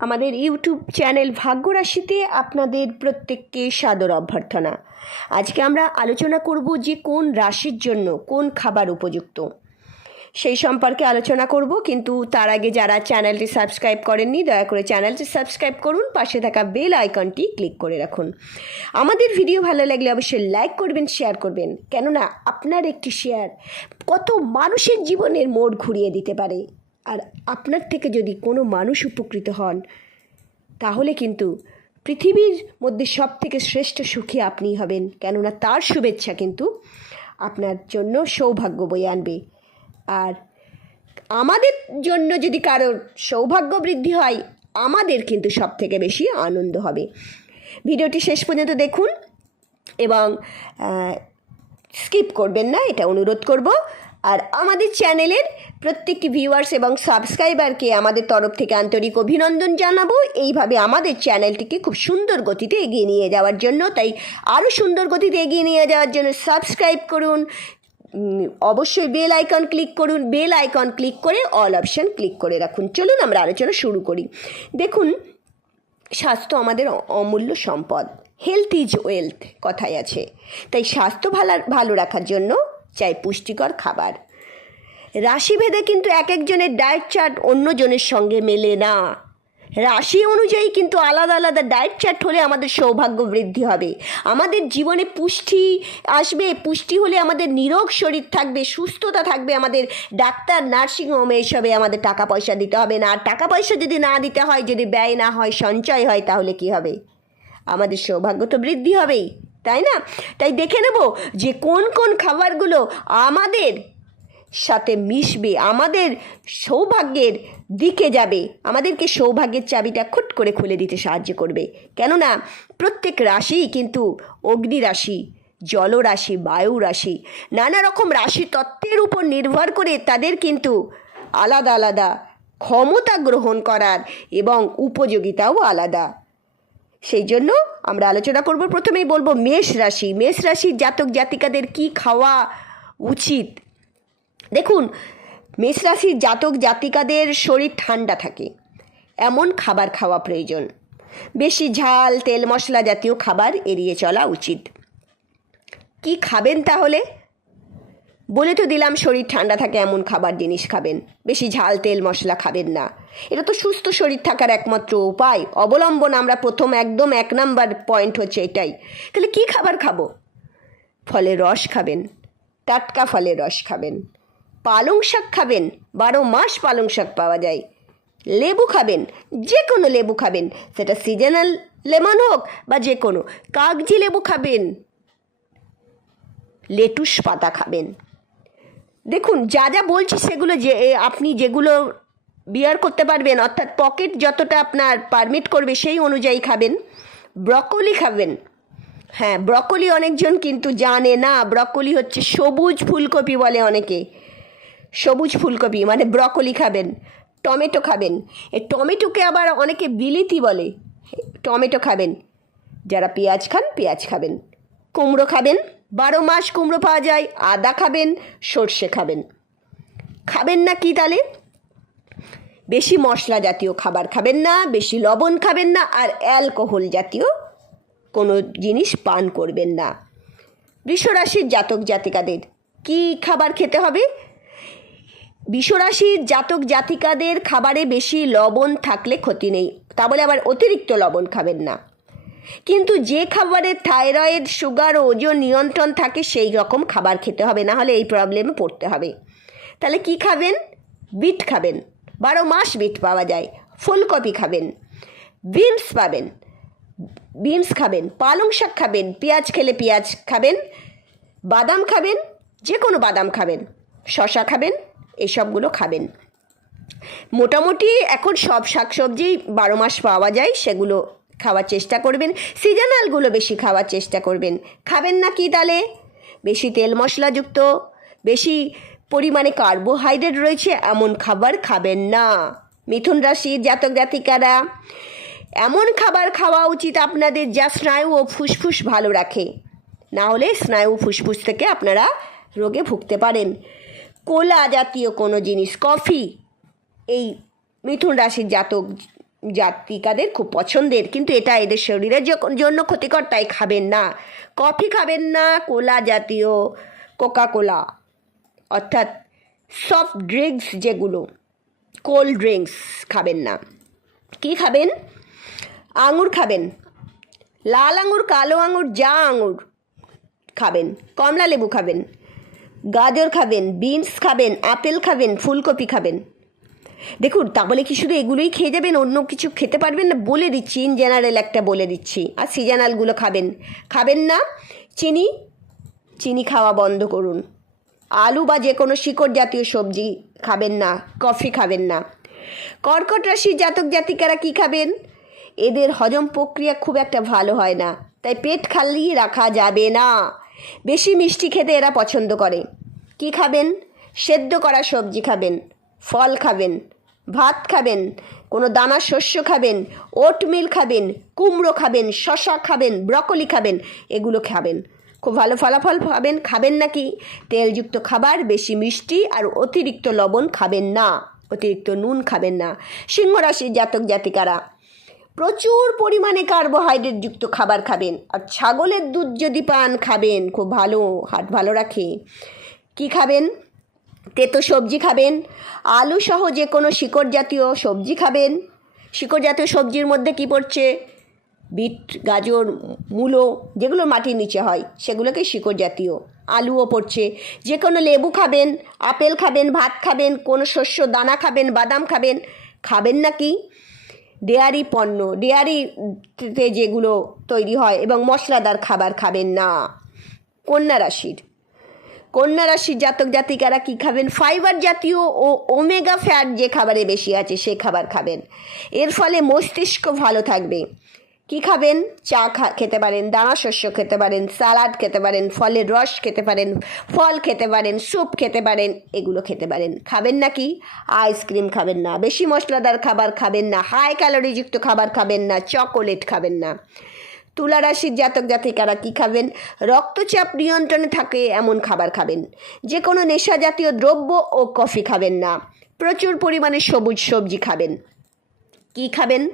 আমাদের YouTube channel ভাগ্য রাশিতে আপনাদের প্রত্যেককে সাদর অভ্যর্থনা। আজকে আমরা আলোচনা করব যে কোন রাশির জন্য কোন খাবার উপযুক্ত সেই সম্পর্কে আলোচনা করব, কিন্তু তার আগে যারা চ্যানেলটি সাবস্ক্রাইব করেননি দয়া করে চ্যানেলটি সাবস্ক্রাইব করুন, পাশে থাকা বেল আইকনটি ক্লিক করে রাখুন। আমাদের ভিডিও ভালো লাগলে অবশ্যই লাইক করবেন, শেয়ার করবেন, কেননা আপনার একটি শেয়ার কত মানুষের জীবনের মোড় ঘুরিয়ে দিতে পারে। আর আপনার থেকে যদি কোনো মানুষ উপকৃত হন তাহলে কিন্তু পৃথিবীর মধ্যে সব থেকে শ্রেষ্ঠ সুখী আপনিই হবেন, কেননা তার শুভেচ্ছা কিন্তু আপনার জন্য সৌভাগ্য বয়ে আনবে। আর আমাদের জন্য যদি কারোর সৌভাগ্য বৃদ্ধি হয়, আমাদের কিন্তু সব থেকে বেশি আনন্দ হবে। ভিডিওটি শেষ পর্যন্ত দেখুন এবং স্কিপ করবেন না, এটা অনুরোধ করব। আর আমাদের চ্যানেলের প্রত্যেকটি ভিউয়ার্স এবং সাবস্ক্রাইবারকে আমাদের তরফ থেকে আন্তরিক অভিনন্দন জানাবো, এইভাবে আমাদের চ্যানেলটিকে খুব সুন্দর গতিতে এগিয়ে নিয়ে যাওয়ার জন্য। তাই আরও সুন্দর গতিতে এগিয়ে নিয়ে যাওয়ার জন্য সাবস্ক্রাইব করুন, অবশ্যই বেল আইকন ক্লিক করুন, বেল আইকন ক্লিক করে অল অপশান ক্লিক করে রাখুন। চলুন আমরা আলোচনা শুরু করি। দেখুন, স্বাস্থ্য আমাদের অমূল্য সম্পদ, হেলথ ইজ ওয়েলথ কথাই আছে। তাই স্বাস্থ্য ভালো রাখার জন্য চাই পুষ্টিকর খাবার। রাশিভেদে কিন্তু এক একজনের ডায়েট চার্ট অন্যজনের সঙ্গে মেলে না। রাশি অনুযায়ী কিন্তু আলাদা আলাদা ডায়েট চার্ট হলে আমাদের সৌভাগ্য বৃদ্ধি হবে, আমাদের জীবনে পুষ্টি আসবে। পুষ্টি হলে আমাদের নিরোগ শরীর থাকবে, সুস্থতা থাকবে। আমাদের ডাক্তার, নার্সিংহোমে এসবে আমাদের টাকা পয়সা দিতে হবে না। আর টাকা পয়সা যদি না দিতে হয়, যদি ব্যয় না হয়, সঞ্চয় হয়, তাহলে কি হবে? আমাদের সৌভাগ্য তো বৃদ্ধি হবেই, তাই না? তাই দেখে নেব যে কোন কোন খাবারগুলো আমাদের সাথে মিশবে, আমাদের সৌভাগ্যের দিকে যাবে, আমাদেরকে সৌভাগ্যের চাবিটা খুট করে খুলে দিতে সাহায্য করবে। কেননা প্রত্যেক রাশি কিন্তু অগ্নি রাশি, জলরাশি, বায়ু রাশি, নানা রকম রাশি তত্ত্বের উপর নির্ভর করে তাদের কিন্তু আলাদা আলাদা ক্ষমতা গ্রহণ করার এবং উপযোগিতাও আলাদা। সেই জন্য আমরা আলোচনা করব। প্রথমেই বলবো মেষ রাশি। মেষ রাশির জাতক জাতিকাদের কি খাওয়া উচিত? দেখুন, মেষ রাশির জাতক জাতিকাদের শরীর ঠান্ডা থাকে এমন খাবার খাওয়া প্রয়োজন। বেশি ঝাল, তেল, মশলা জাতীয় খাবার এড়িয়ে চলা উচিত। কি খাবেন তাহলে? বলে তো দিলাম, শরীর ঠান্ডা থাকে এমন খাবার জিনিস খাবেন। বেশি ঝাল, তেল, মশলা খাবেন না। এটা তো সুস্থ শরীর থাকার একমাত্র উপায়, অবলম্বন। আমরা প্রথম একদম 1 নাম্বার পয়েন্ট হচ্ছে এটাই। তাহলে কি খাবার খাবো? ফলের রস খাবেন, টাটকা ফলের রস খাবেন, পালং শাক খাবেন, 12 মাস পালং শাক পাওয়া যায়। লেবু খাবেন, যে কোনো লেবু খাবেন, সেটা সিজনাল লেমন হোক বা যে কোনো। কাগজি লেবু খাবেন, লেটুস পাতা খাবেন। দেখুন, যা যা বলছি সেগুলো যে আপনি যেগুলো বিয়ার করতে পারবেন, অর্থাৎ পকেট যতটা আপনার পারমিট করবে সেই অনুযায়ী খাবেন। ব্রকোলি খাবেন। হ্যাঁ, ব্রকোলি অনেকজন কিন্তু জানে না। ব্রকোলি হচ্ছে সবুজ ফুলকপি বলে অনেকে। সবুজ ফুলকপি মানে ব্রকোলি খাবেন। টমেটো খাবেন, এই টমেটোকে আবার অনেকে বিলিতি বলে। টমেটো খাবেন। যারা পেঁয়াজ খান, পেঁয়াজ খাবেন। কুমড়ো খাবেন, 12 মাস কুমড়ো পাওয়া যায়। আদা খাবেন, সর্ষে খাবেন। খাবেন না কি তাহলে? বেশি মশলা জাতীয় খাবার খাবেন না, বেশি লবণ খাবেন না, আর অ্যালকোহল জাতীয় কোনো জিনিস পান করবেন না। বৃষরাশির জাতক জাতিকাদের কি খাবার খেতে হবে? বৃষরাশির জাতক জাতিকাদের খাবারে বেশি লবণ থাকলে ক্ষতি নেই, তা বলে আবার অতিরিক্ত লবণ খাবেন না। কিন্তু যে খাবারে থাইরয়েড, সুগার ও ওজন নিয়ন্ত্রণ থাকে সেই রকম খাবার খেতে হবে, না হলে এই প্রবলেমে পড়তে হবে। তাহলে কি খাবেন? বিট খাবেন, 12 মাস বিট পাওয়া যায়। ফুলকপি খাবেন, বিনস পাবেন, বিনস খাবেন, পালং শাক খাবেন, পেঁয়াজ খেলে পেঁয়াজ খাবেন, বাদাম খাবেন, যে কোনো বাদাম খাবেন, শশা খাবেন, এসবগুলো খাবেন। মোটামুটি এখন সব শাকসবজি 12 মাস পাওয়া যায়, সেগুলো খাওয়ার চেষ্টা করবেন। সিজনালগুলো বেশি খাওয়ার চেষ্টা করবেন। খাবেন না কি তাহলে? বেশি তেল মশলাযুক্ত, বেশি পরিমাণে কার্বোহাইড্রেট রয়েছে এমন খাবার খাবেন না। মিথুন রাশির জাতক জাতিকারা, এমন খাবার খাওয়া উচিত আপনাদের যা স্নায়ু ও ফুসফুস ভালো রাখে, না হলে স্নায়ু ফুসফুস থেকে আপনারা রোগে ভুগতে পারেন। কোলা জাতীয় কোনো জিনিস, কফি, এই মিথুন রাশির জাতক জাতিকাদের খুব পছন্দের, কিন্তু এটা এদের শরীরের জন্য ক্ষতিকর, তাই খাবেন না। কফি খাবেন না, কোলা জাতীয়, কোকা কোলা অর্থাৎ সফট ড্রিঙ্কস যেগুলো, কোল্ড ড্রিঙ্কস খাবেন না। কি খাবেন? আঙুর খাবেন, লাল আঙুর, কালো আঙুর, যা আঙুর খাবেন। কমলা লেবু খাবেন, গাজর খাবেন, বিনস খাবেন, আপেল খাবেন, ফুলকপি খাবেন। দেখুন, তা বলে কি শুধু এগুলোই খেয়ে যাবেন, অন্য কিছু খেতে পারবেন না? বলে দিচ্ছি, ইন জেনারেল একটা বলে দিচ্ছি। আর সিজনালগুলো খাবেন না। চিনি খাওয়া বন্ধ করুন। আলু বা যে কোনো শিকড় জাতীয় সবজি খাবেন না। কফি খাবেন না। কর্কট রাশির জাতক জাতিকারা কি খাবেন? এদের হজম প্রক্রিয়া খুব একটা ভালো হয় না, তাই পেট খালি রাখা যাবে না। বেশি মিষ্টি খেতে এরা পছন্দ করে। কি খাবেন? সেদ্ধ করা সবজি খাবেন, ফল খাবেন, ভাত খাবেন, কোনো দানা শস্য খাবেন, ওটমিল খাবেন, কুমড়ো খাবেন, শশা খাবেন, ব্রকলি খাবেন, এগুলো খাবেন। খুব ভালো ফলাফল পাবেন। খাবেন নাকি তেলযুক্ত খাবার, বেশি মিষ্টি আর অতিরিক্ত লবণ খাবেন না, অতিরিক্ত নুন খাবেন না। সিংহ রাশির জাতক জাতিকারা প্রচুর পরিমাণে কার্বোহাইড্রেটযুক্ত খাবার খাবেন। আর ছাগলের দুধ যদি পান, খাবেন, খুব ভালো, হার্ট ভালো রাখে। কি খাবেন? তেতো সবজি খাবেন, আলু সহ যে কোনো শিকড় জাতীয় সবজি খাবেন। শিকড় জাতীয় সবজির মধ্যে কি পড়ছে? বিট, গাজর, মূলো, যেগুলো মাটির নিচে হয় সেগুলোকে শিকড় জাতীয়। আলুও পড়ছে। যে কোনো লেবু খাবেন, আপেল খাবেন, ভাত খাবেন, কোনো শস্য দানা খাবেন, বাদাম খাবেন। খাবেন নাকি ডেয়ারি পণ্য, ডেয়ারিতে যেগুলো তৈরি হয় এবং মশলাদার খাবার খাবেন না। কন্যা রাশির জাতক জাতিকারা কি খাবেন? ফাইবার জাতীয় ও ওমেগা ফ্যাট যে খাবারে বেশি আছে সে খাবার খাবেন। এর ফলে মস্তিষ্ক ভালো থাকবে। কি খাবেন? চা খেতে পারেন, দানা শস্য খেতে পারেন, স্যালাড খেতে পারেন, ফলের রস খেতে পারেন, ফল খেতে পারেন, স্যুপ খেতে পারেন, এগুলো খেতে পারেন। খাবেন নাকি আইসক্রিম খাবেন না, বেশি মশলাদার খাবার খাবেন না, হাই ক্যালোরিযুক্ত খাবার খাবেন না, চকোলেট খাবেন না। তুলা রাশির জাতক জাতিকারা কি খাবেন? রক্তচাপ নিয়ন্ত্রণে থাকে এমন খাবার খাবেন। যে কোনো নেশা জাতীয় দ্রব্য ও কফি খাবেন না। প্রচুর পরিমাণে সবুজ সবজি খাবেন। কি খাবেন?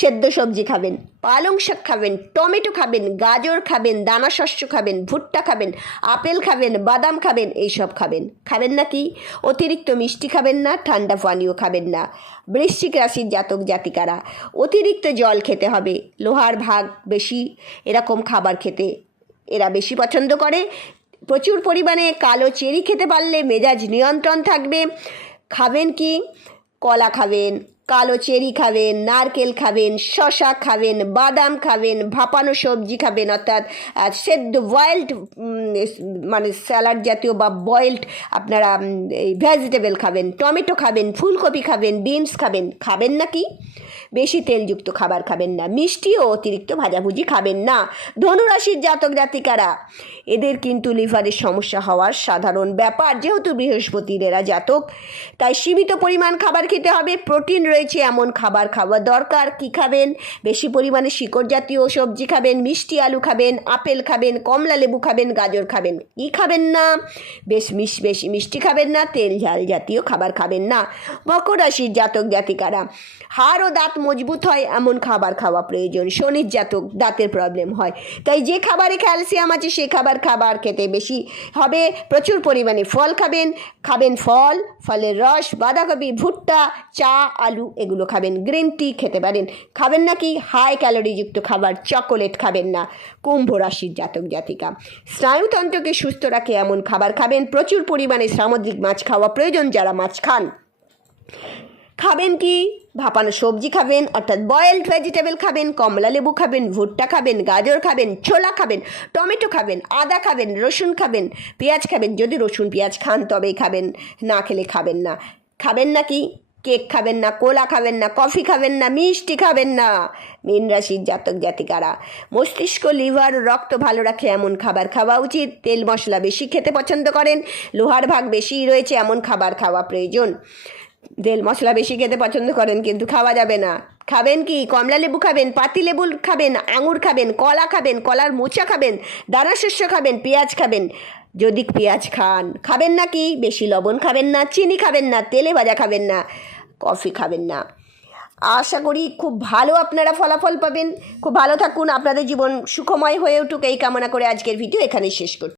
সেদ্ধ সবজি খাবেন, পালং শাক খাবেন, টমেটো খাবেন, গাজর খাবেন, দানা শস্য খাবেন, ভুট্টা খাবেন, আপেল খাবেন, বাদাম খাবেন, এইসব খাবেন। খাবেন নাকি অতিরিক্ত মিষ্টি খাবেন না, ঠান্ডা পানীয় খাবেন না। বৃশ্চিক রাশির জাতক জাতিকারা অতিরিক্ত জল খেতে হবে, লোহার ভাগ বেশি এরকম খাবার খেতে এরা বেশি পছন্দ করে। প্রচুর পরিমাণে কালো চেরি খেতে পারলে মেজাজ নিয়ন্ত্রণ থাকবে। খাবেন কি? কলা খাবেন, কালো চেরি খাবেন, নারকেল খাবেন, শশা খাবেন, বাদাম খাবেন, ভাপানো সবজি খাবেন, অর্থাৎ সেদ্ধ বয়েলড, মানে স্যালাড জাতীয় বা বয়েলড আপনারা এই ভেজিটেবল খাবেন, টমেটো খাবেন, ফুলকপি খাবেন, বিনস খাবেন। খাবেন নাকি বেশি তেলযুক্ত খাবার খাবেন না, মিষ্টি ও অতিরিক্ত ভাজাভুজি খাবেন না। ধনুরাশির জাতক জাতিকারা এদের কিন্তু লিভারের সমস্যা হওয়ার সাধারণ ব্যাপার, যেহেতু বৃহস্পতির এরা জাতক, তাই সীমিত পরিমাণ খাবার খেতে হবে। প্রোটিন রয়েছে এমন খাবার খাওয়া দরকার। কি খাবেন? বেশি পরিমাণে শিকড় জাতীয় সবজি খাবেন, মিষ্টি আলু খাবেন, আপেল খাবেন, কমলা লেবু খাবেন, গাজর খাবেন। কি খাবেন না? বেশি মিষ্টি খাবেন না, তেল ঝাল জাতীয় খাবার খাবেন না। মকর রাশির জাতক জাতিকারা হাড় ও দাঁত মজবুত হয় এমন খাবার খাওয়া প্রয়োজন। শনির জাতক, দাঁতের প্রবলেম হয়, তাই যে খাবারে ক্যালসিয়াম আছে সে খাবার খেতে বেশি হবে। প্রচুর পরিমাণে ফল খাবেন, ফলের রস, বাঁধাকপি, ভুট্টা, চা, আলু, এগুলো খাবেন। গ্রিন টি খেতে পারেন। খাবেন নাকি হাই ক্যালোরিযুক্ত খাবার? চকোলেট খাবেন না। কুম্ভ রাশির জাতক জাতিকা স্নায়ুতন্ত্রকে সুস্থ রাখে এমন খাবার খাবেন। প্রচুর পরিমাণে সামুদ্রিক মাছ খাওয়া প্রয়োজন যারা মাছ খান। খাবেন কি? ভাপানো সবজি খাবেন, অর্থাৎ বয়েলড ভেজিটেবল খাবেন, কমলা লেবু খাবেন, ভুট্টা খাবেন, গাজর খাবেন, ছোলা খাবেন, টমেটো খাবেন, আদা খাবেন, রসুন খাবেন, পেঁয়াজ খাবেন। যদি রসুন পেঁয়াজ খান তবেই খাবেন, না খেলে খাবেন না। খাবেন নাকি কেক খাবেন না, কোলা খাবেন না, কফি খাবেন না, মিষ্টি খাবেন না। মীন রাশির জাতক জাতিকারা মস্তিষ্ক, লিভার, রক্ত ভালো রাখে এমন খাবার খাওয়া উচিত। তেল মশলা বেশি খেতে পছন্দ করেন, লোহার ভাগ বেশি রয়েছে এমন খাবার খাওয়া প্রয়োজন। তেল মশলা বেশি খেতে পছন্দ করেন কিন্তু খাওয়া যাবে না। খাবেন কি? কমলা লেবু খাবেন, পাতি লেবু খাবেন, আঙুর খাবেন, কলা খাবেন, কলার মোচা খাবেন, দানা শস্য খাবেন, পেঁয়াজ খাবেন। যদি পেঁয়াজ খাবেন নাকি বেশি লবণ খাবেন না, চিনি খাবেন না, তেলে ভাজা খাবেন না, কফি খাবেন না। আশা করি খুব ভালো আপনারা ফলাফল পাবেন। খুব ভালো থাকুন, আপনাদের জীবন সুখময় হয়ে উঠুক এই কামনা করে আজকের ভিডিও এখানেই শেষ করছি।